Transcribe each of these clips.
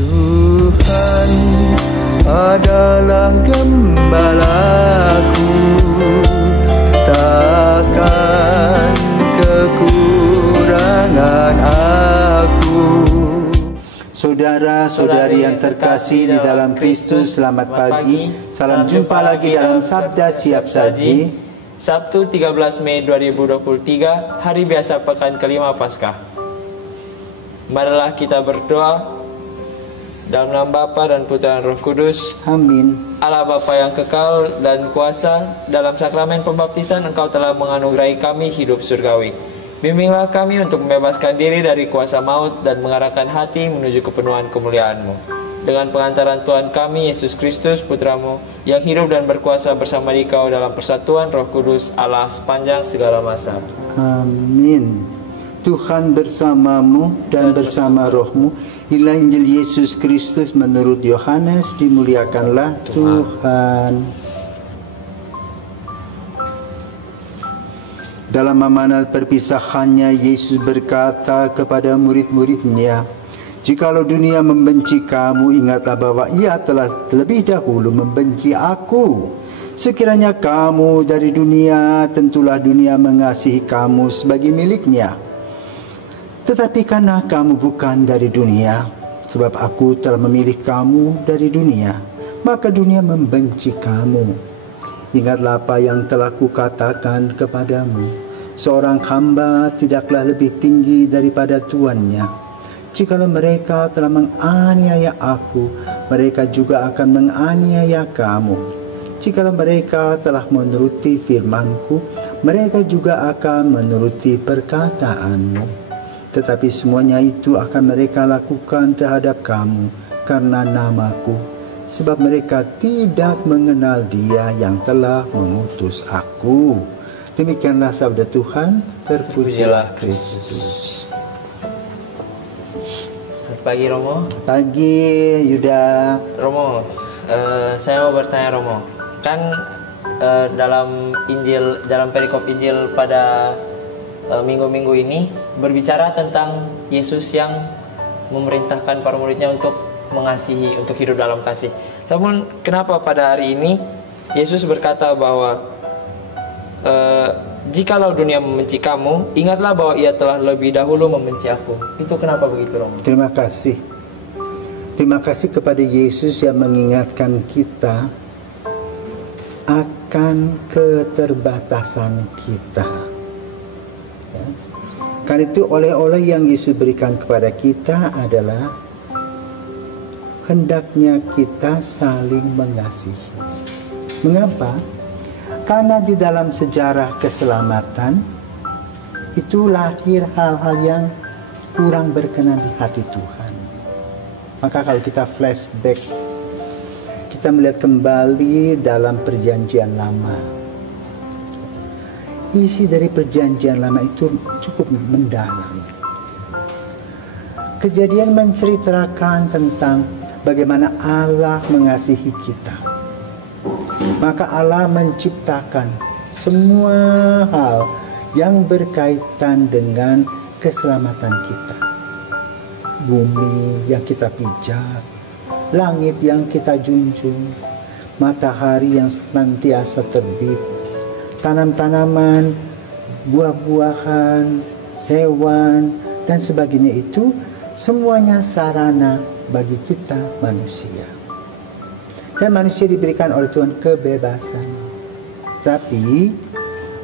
Tuhan adalah gembalaku, takkan kekurangan aku. Saudara-saudari yang terkasih di dalam Kristus, selamat pagi. Salam jumpa lagi dalam Sabda Siap Saji. Sabtu 13 Mei 2023, hari biasa pekan kelima Paskah. Marilah kita berdoa dalam nama Bapa dan Putra dan Roh Kudus. Amin. Allah Bapa yang kekal dan kuasa, dalam sakramen pembaptisan Engkau telah menganugerahi kami hidup surgawi. Bimbinglah kami untuk membebaskan diri dari kuasa maut dan mengarahkan hati menuju kepenuhan kemuliaan-Mu. Dengan pengantaran Tuhan kami, Yesus Kristus, Putra-Mu, yang hidup dan berkuasa bersama Dikau dalam persatuan Roh Kudus Allah sepanjang segala masa. Amin. Tuhan bersamamu dan bersama rohmu. Inilah Injil Yesus Kristus menurut Yohanes. Dimuliakanlah Tuhan. Dalam amanat perpisahannya, Yesus berkata kepada murid-muridnya, "Jikalau dunia membenci kamu, ingatlah bahwa ia telah lebih dahulu membenci aku. Sekiranya kamu dari dunia, tentulah dunia mengasihi kamu sebagai miliknya. Tetapi karena kamu bukan dari dunia, sebab aku telah memilih kamu dari dunia, maka dunia membenci kamu. Ingatlah apa yang telah kukatakan kepadamu, seorang hamba tidaklah lebih tinggi daripada tuannya. Jikalau mereka telah menganiaya aku, mereka juga akan menganiaya kamu. Jikalau mereka telah menuruti firman-Ku, mereka juga akan menuruti perkataan-Mu. Tetapi semuanya itu akan mereka lakukan terhadap kamu karena nama-Ku, sebab mereka tidak mengenal Dia yang telah mengutus aku." Demikianlah sabda Tuhan. Terpujilah Kristus. Selamat pagi Romo. Pagi Yuda. Romo, saya mau bertanya Romo. Kan dalam Injil, dalam perikop Injil pada minggu-minggu ini berbicara tentang Yesus yang memerintahkan para muridnya untuk mengasihi, untuk hidup dalam kasih. Namun kenapa pada hari ini Yesus berkata bahwa jikalau dunia membenci kamu, ingatlah bahwa ia telah lebih dahulu membenci aku. Itu kenapa begitu, Romo? Terima kasih. Terima kasih kepada Yesus yang mengingatkan kita akan keterbatasan kita. Ya. Karena itu oleh-oleh yang Yesus berikan kepada kita adalah hendaknya kita saling mengasihi. Mengapa? Karena di dalam sejarah keselamatan itu lahir hal-hal yang kurang berkenan di hati Tuhan. Maka kalau kita flashback, kita melihat kembali dalam perjanjian lama. Isi dari perjanjian lama itu cukup mendalam. Kejadian menceritakan tentang bagaimana Allah mengasihi kita. Maka Allah menciptakan semua hal yang berkaitan dengan keselamatan kita. Bumi yang kita pijak, langit yang kita junjung, matahari yang senantiasa terbit, tanam-tanaman, buah-buahan, hewan, dan sebagainya itu semuanya sarana bagi kita manusia. Dan manusia diberikan oleh Tuhan kebebasan. Tapi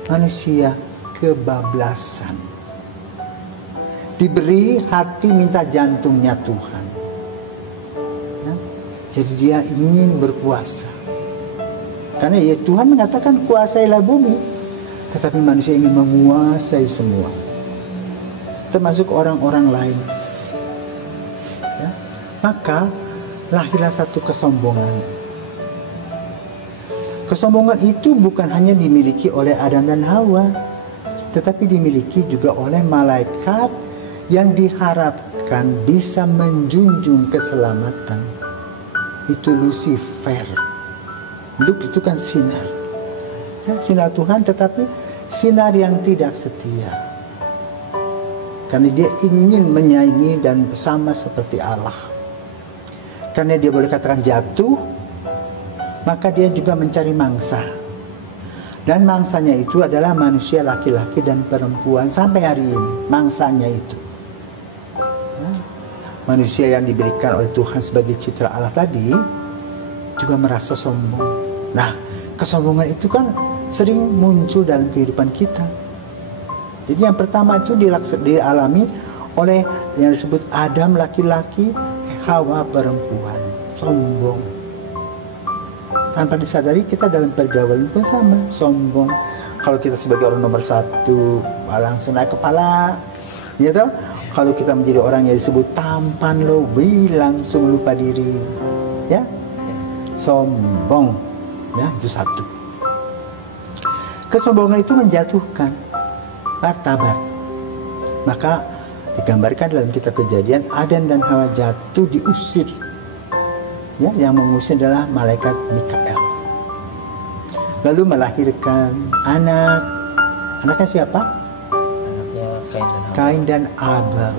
manusia kebablasan. Diberi hati minta jantungnya Tuhan. Ya? Jadi dia ingin berkuasa. Karena ya Tuhan mengatakan kuasailah bumi. Tetapi manusia ingin menguasai semua. Termasuk orang-orang lain. Ya? Maka lahirlah satu kesombongan. Kesombongan itu bukan hanya dimiliki oleh Adam dan Hawa, tetapi dimiliki juga oleh malaikat yang diharapkan bisa menjunjung keselamatan. Itu Lucifer. Lux itu kan sinar. Ya, sinar Tuhan, tetapi sinar yang tidak setia. Karena dia ingin menyaingi dan sama seperti Allah. Karena dia boleh katakan jatuh, maka dia juga mencari mangsa. Dan mangsanya itu adalah manusia laki-laki dan perempuan sampai hari ini. Mangsanya itu manusia yang diberikan oleh Tuhan sebagai citra Allah tadi juga merasa sombong. Nah, kesombongan itu kan sering muncul dalam kehidupan kita. Jadi yang pertama itu dialami oleh yang disebut Adam laki-laki, Hawa perempuan, sombong. Tanpa disadari kita dalam pergaulan pun sama, sombong. Kalau kita sebagai orang nomor satu, langsung naik kepala, ya toh? Kalau kita menjadi orang yang disebut tampan loh, langsung lupa diri, ya, sombong, ya itu satu. Kesombongan itu menjatuhkan martabat. Maka digambarkan dalam kitab Kejadian, Adam dan Hawa jatuh, diusir. Ya, yang mengusir adalah malaikat Mikael. Lalu melahirkan anak. Anaknya siapa? Anaknya Kain dan Abel.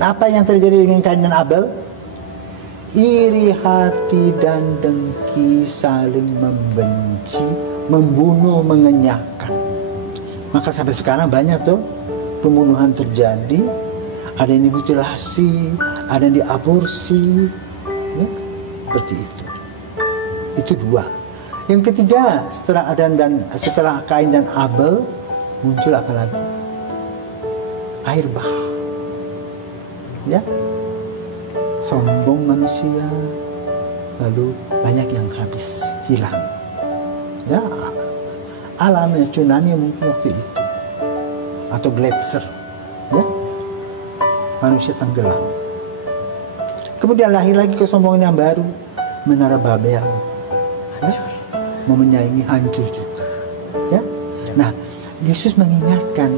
Nah, apa yang terjadi dengan Kain dan Abel? Iri hati dan dengki, saling membenci, membunuh, mengenyahkan. Maka sampai sekarang banyak tuh pembunuhan terjadi. Ada yang dimutilasi, ada yang diaborsi, ya, seperti itu. Itu dua. Yang ketiga, setelah Kain dan Abel muncul apa lagi? Air bah. Ya, sombong manusia, lalu banyak yang habis, hilang. Ya, alamnya tsunami mungkin waktu itu, atau gletser, ya, manusia tenggelam. Kemudian lahir lagi kesombongan yang baru, Menara Babel, ya, mau menyaingi, hancur juga, ya. Nah, Yesus mengingatkan,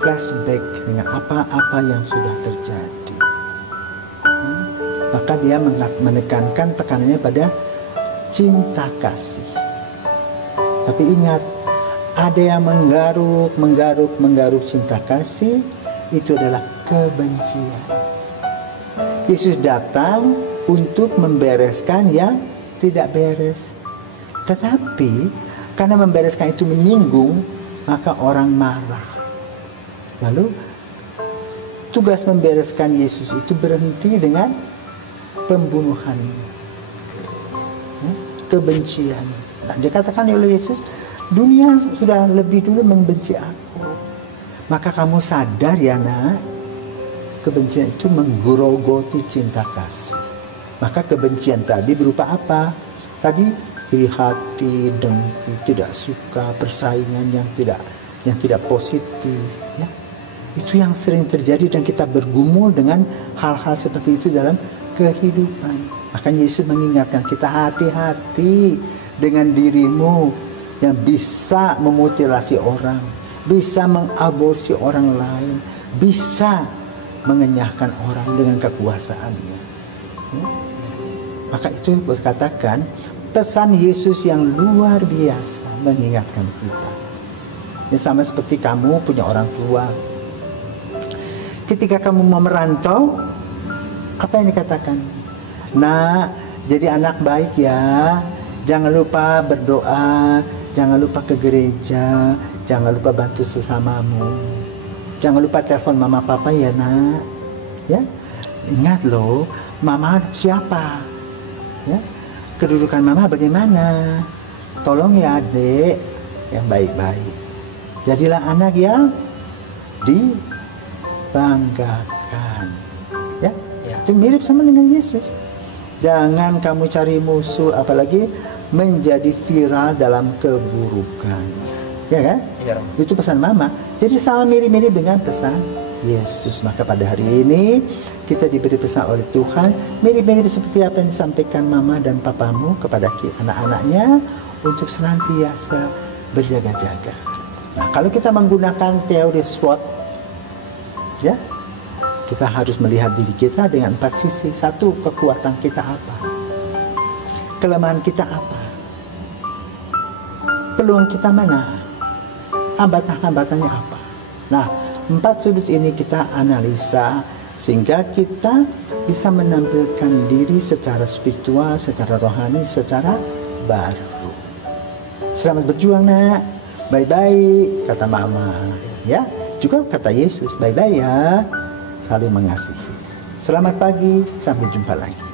flashback dengan apa-apa yang sudah terjadi. Maka dia menekankan tekanannya pada cinta kasih. Tapi ingat, ada yang menggaruk cinta kasih, itu adalah kebencian. Yesus datang untuk membereskan yang tidak beres. Tetapi karena membereskan itu menyinggung, maka orang marah. Lalu tugas membereskan Yesus itu berhenti dengan pembunuhannya, ya, kebencian. Nah, dikatakan oleh Yesus, dunia sudah lebih dulu membenci aku. Maka kamu sadar ya nak, kebencian itu menggerogoti cinta kasih. Maka kebencian tadi berupa apa? Tadi iri hati, dengki, tidak suka, persaingan yang tidak positif, ya. Itu yang sering terjadi dan kita bergumul dengan hal-hal seperti itu dalam kehidupan. Makanya Yesus mengingatkan kita, hati-hati dengan dirimu yang bisa memutilasi orang, bisa mengaborsi orang lain, bisa mengenyahkan orang dengan kekuasaannya. Ya? Maka itu berkatakan pesan Yesus yang luar biasa mengingatkan kita. Ya, sama seperti kamu punya orang tua. Ketika kamu mau merantau, apa yang dikatakan? Nah, jadi anak baik ya. Jangan lupa berdoa, jangan lupa ke gereja, jangan lupa bantu sesamamu. Jangan lupa telepon mama papa ya nak. Ya, ingat loh, mama siapa? Ya, kedudukan mama bagaimana? Tolong ya adik yang baik-baik. Jadilah anak yang dibanggakan. Ya, itu mirip sama dengan Yesus. Jangan kamu cari musuh, apalagi menjadi viral dalam keburukan. Ya kan? Ya. Itu pesan mama. Jadi sama mirip-mirip dengan pesan Yesus. Maka pada hari ini kita diberi pesan oleh Tuhan mirip-mirip seperti apa yang disampaikan mama dan papamu kepada anak-anaknya untuk senantiasa berjaga-jaga. Nah, kalau kita menggunakan teori SWOT, ya, kita harus melihat diri kita dengan 4 sisi. 1, kekuatan kita apa? Kelemahan kita apa? Peluang kita mana? Hambatan-hambatannya apa? Nah, 4 sudut ini kita analisa sehingga kita bisa menampilkan diri secara spiritual, secara rohani, secara baru. Selamat berjuang nak, bye-bye kata mama, ya. Juga kata Yesus, bye-bye ya, saling mengasihi. Selamat pagi, sampai jumpa lagi.